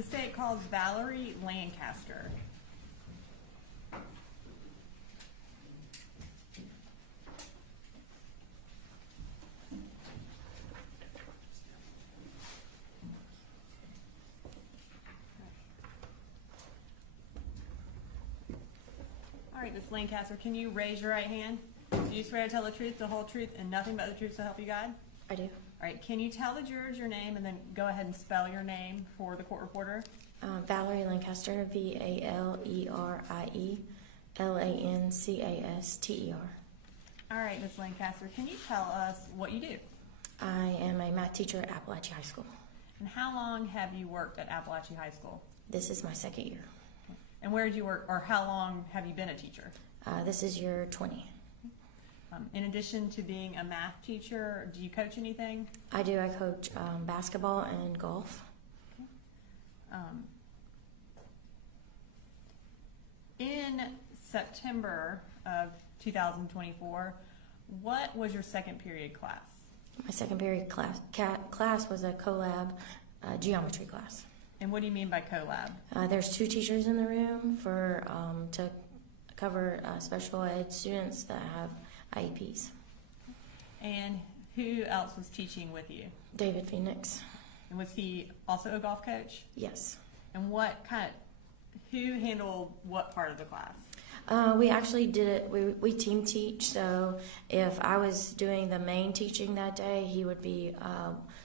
The state calls Valerie Lancaster. All right, Ms. Lancaster, can you raise your right hand? Do you swear to tell the truth, the whole truth, and nothing but the truth so help you God? I do. All right, can you tell the jurors your name and then go ahead and spell your name for the court reporter? Valerie Lancaster, Valerie Lancaster. All right, Ms. Lancaster, can you tell us what you do? I am a math teacher at Apalachee High School. And how long have you worked at Apalachee High School? This is my second year. And where did you work, or how long have you been a teacher? This is year 20. In addition to being a math teacher, do you coach anything? I do. I coach basketball and golf. In September of 2024, what was your second period class? My second period class was a collab geometry class. And what do you mean by collab? There's 2 teachers in the room for to cover special ed students that have IEPs. And who else was teaching with you? David Phoenix. And was he also a golf coach? Yes. And who handled what part of the class? We actually did it, we team teach, so if I was doing the main teaching that day, he would be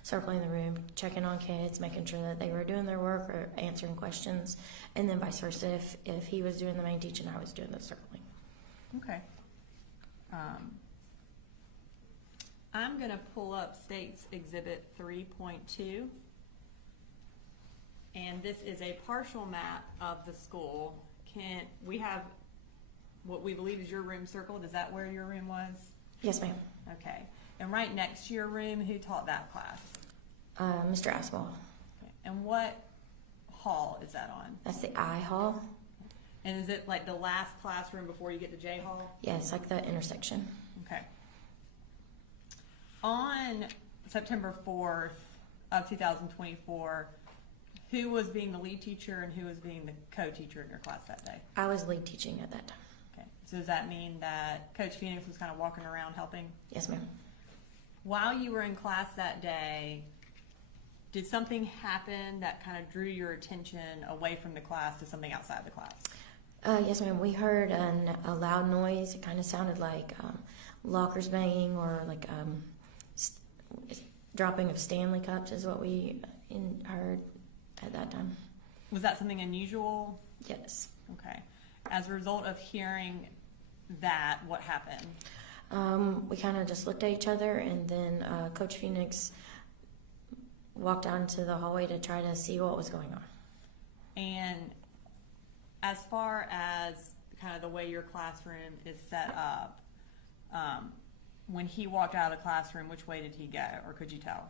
circling the room, checking on kids, making sure that they were doing their work or answering questions, and then vice versa, if he was doing the main teaching, I was doing the circling. Okay. I'm going to pull up State's Exhibit 3.2. And this is a partial map of the school. We have what we believe is your room circled. Is that where your room was? Yes, ma'am. Okay. And right next to your room, who taught that class? Mr. Aspel. Okay. And what hall is that on? That's the I hall. And is it like the last classroom before you get to J hall? Yes, like the intersection. Okay. On September 4th of 2024, who was being the lead teacher and who was being the co-teacher in your class that day? I was lead teaching at that time. Okay. So does that mean that Coach Phoenix was kind of walking around helping? Yes, ma'am. While you were in class that day, did something happen that kind of drew your attention away from the class to something outside the class? Yes, ma'am. We heard a loud noise. It kind of sounded like lockers banging or like dropping of Stanley cups is what we heard at that time. Was that something unusual? Yes. Okay. As a result of hearing that, what happened? We kind of just looked at each other, and then Coach Phoenix walked out into the hallway to try to see what was going on. And as far as kind of the way your classroom is set up, when he walked out of the classroom, which way did he go, or could you tell?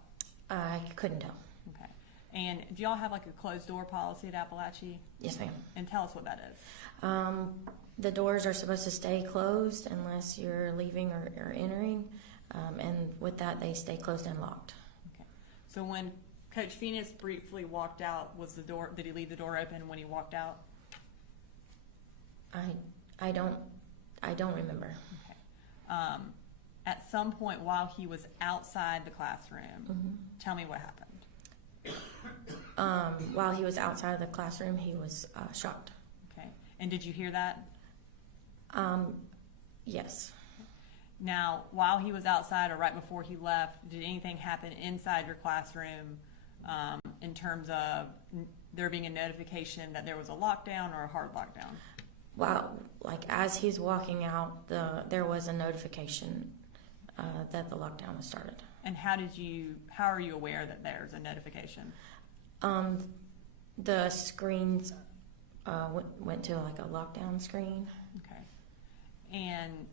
I couldn't tell. Okay. And do y'all have like a closed door policy at Apalachee? Yes, ma'am. And tell us what that is. The doors are supposed to stay closed unless you're leaving or entering, and with that, they stay closed and locked. Okay. So when Coach Phoenix briefly walked out, did he leave the door open when he walked out? I don't remember. Okay. At some point while he was outside the classroom, tell me what happened. While he was outside of the classroom, he was shot. Okay. And did you hear that? Yes. Now, while he was outside or right before he left, did anything happen inside your classroom in terms of there being a notification that there was a lockdown or a hard lockdown? Well, like as he's walking out, there was a notification that the lockdown has started. And how are you aware that there's a notification? The screens went to like a lockdown screen. Okay. And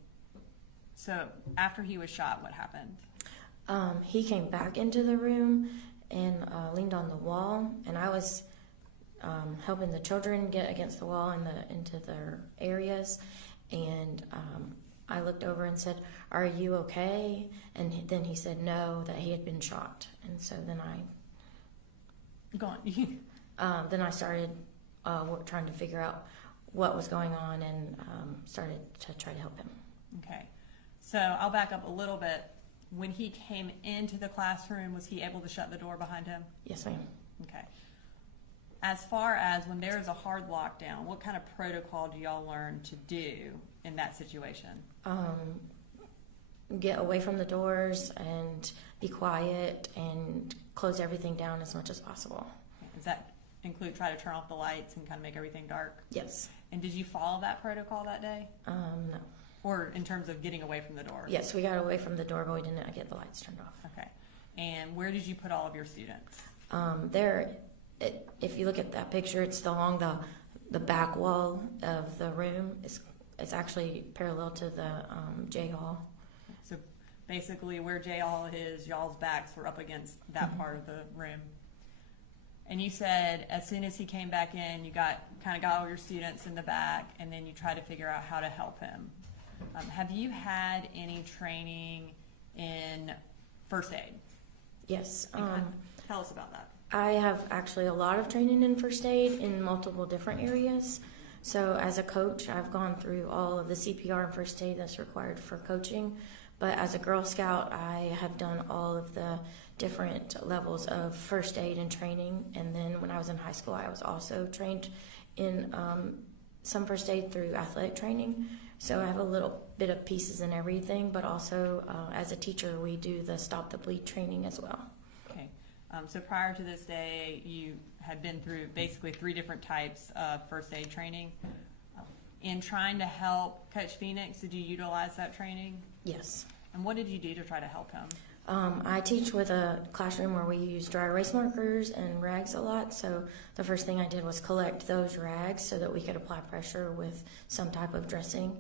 so after he was shot, what happened? He came back into the room and leaned on the wall, and I was helping the children get against the wall and into their areas, and I looked over and said, "Are you okay?" And then he said no, that he had been shot, and so then Go on. Then I started trying to figure out what was going on and started to try to help him. Okay. So I'll back up a little bit. When he came into the classroom, was he able to shut the door behind him? Yes, ma'am. Okay. As far as when there is a hard lockdown, what kind of protocol do y'all learn to do in that situation? Get away from the doors and be quiet and close everything down as much as possible. Does that include try to turn off the lights and kind of make everything dark? Yes. And did you follow that protocol that day? No. Or in terms of getting away from the door? Yes, we got away from the door, but we didn't get the lights turned off. Okay. And where did you put all of your students? If you look at that picture, it's along the back wall of the room. It's actually parallel to the J Hall. So basically where J Hall is, y'all's backs were up against that part of the room. And you said as soon as he came back in, you got all your students in the back, and then you tried to figure out how to help him. Have you had any training in first aid? Yes. Tell us about that. I have actually a lot of training in first aid in multiple different areas. So as a coach, I've gone through all of the CPR and first aid that's required for coaching. But as a Girl Scout, I have done all of the different levels of first aid and training. And then when I was in high school, I was also trained in some first aid through athletic training. So I have a little bit of pieces in everything, but also as a teacher, we do the Stop the Bleed training as well. Okay. So prior to this day, you had been through basically 3 different types of first aid training. In trying to help Coach Phoenix, did you utilize that training? Yes. And what did you do to try to help him? I teach with a classroom where we use dry erase markers and rags a lot, so the first thing I did was collect those rags so that we could apply pressure with some type of dressing,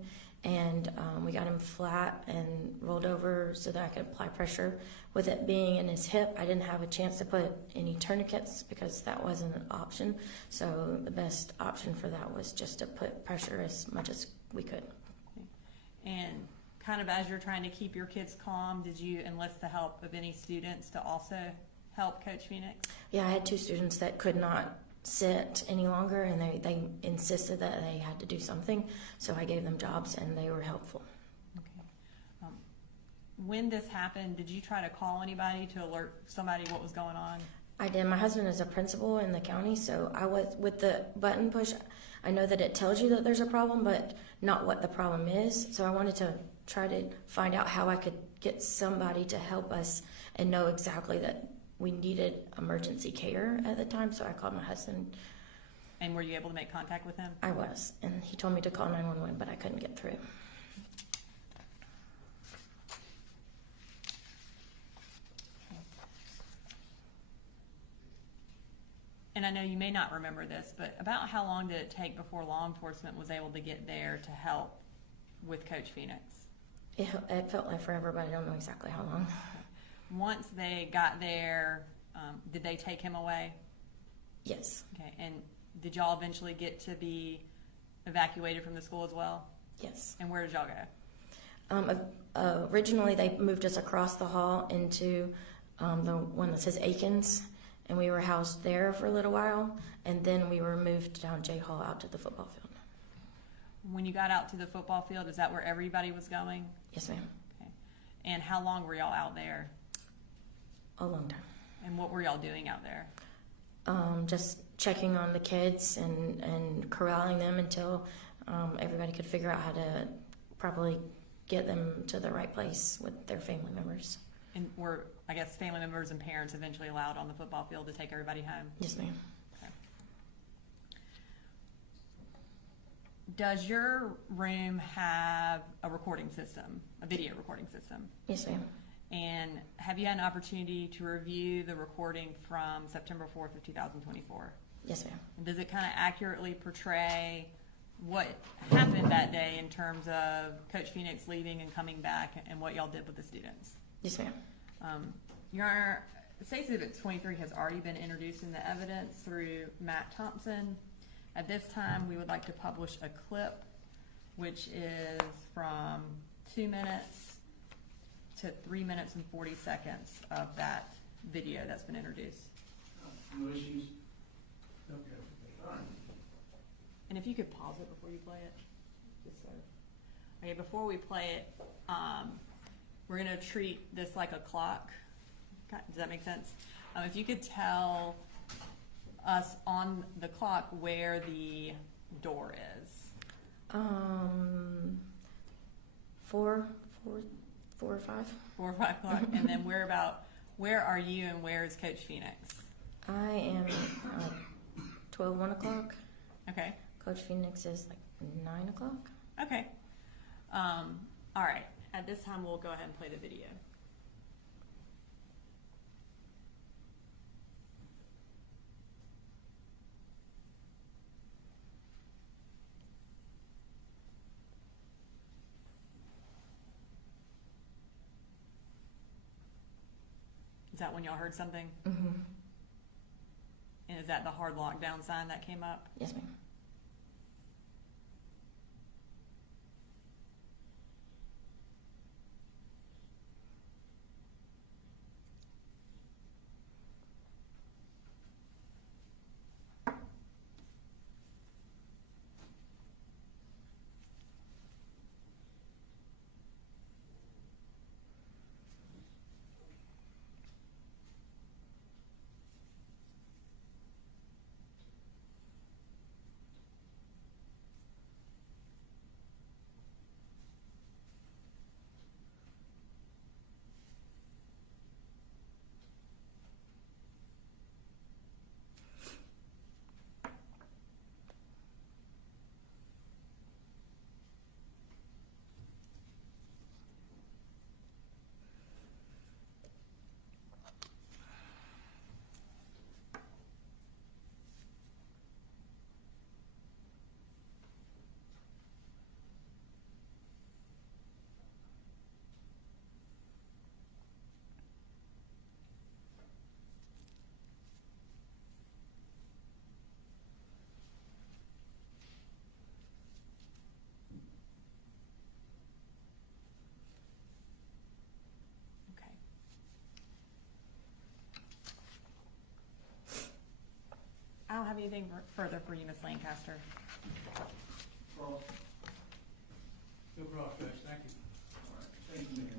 and we got him flat and rolled over so that I could apply pressure. With it being in his hip, I didn't have a chance to put any tourniquets because that wasn't an option, so the best option for that was just to put pressure as much as we could. And kind of as you're trying to keep your kids calm, did you enlist the help of any students to also help Coach Phoenix? Yeah, I had 2 students that could not sit any longer, and they insisted that they had to do something, so I gave them jobs and they were helpful. Okay. When this happened, did you try to call anybody to alert somebody what was going on? I did. My husband is a principal in the county, so I was with the button push. I know that it tells you that there's a problem, but not what the problem is. So I wanted to try to find out how I could get somebody to help us and know exactly that we needed emergency care at the time. So I called my husband. And were you able to make contact with him? I was, and he told me to call 911, but I couldn't get through. And I know you may not remember this, but about how long did it take before law enforcement was able to get there to help with Coach Phoenix? It felt like forever, but I don't know exactly how long. Once they got there, did they take him away? Yes. Okay, and did y'all eventually get to be evacuated from the school as well? Yes. And where did y'all go? Originally, they moved us across the hall into the one that says Aikens, and we were housed there for a little while, and then we were moved down J Hall out to the football field. When you got out to the football field, is that where everybody was going? Yes, ma'am. Okay. And how long were y'all out there? A long time. And what were y'all doing out there? Just checking on the kids and corralling them until everybody could figure out how to properly get them to the right place with their family members. And were, I guess, family members and parents eventually allowed on the football field to take everybody home? Yes, ma'am. Okay. Does your room have a recording system, a video recording system? Yes, ma'am. And have you had an opportunity to review the recording from September 4th of 2024? Yes, ma'am. And does it kind of accurately portray what happened that day in terms of Coach Phoenix leaving and coming back and what y'all did with the students? Yes, ma'am. Your Honor, State Exhibit 23 has already been introduced in the evidence through Matt Thompson. At this time, we would like to publish a clip, which is from 2 minutes to 3 minutes and 40 seconds of that video that's been introduced. No issues. Okay. And if you could pause it before you play it, just so. Okay, before we play it, we're gonna treat this like a clock. Does that make sense? If you could tell us on the clock where the door is. 4 or 5. 4 or 5 o'clock, and then where are you and where is Coach Phoenix? I am 12, 1 o'clock. Okay. Coach Phoenix is like 9 o'clock. Okay. All right. At this time, we'll go ahead and play the video. Is that when y'all heard something? Mm-hmm. And is that the hard lockdown sign that came up? Yes, ma'am. I don't have anything further for you, Miss Lancaster. Cross. Go cross, Judge. Thank you. All right. Thank you.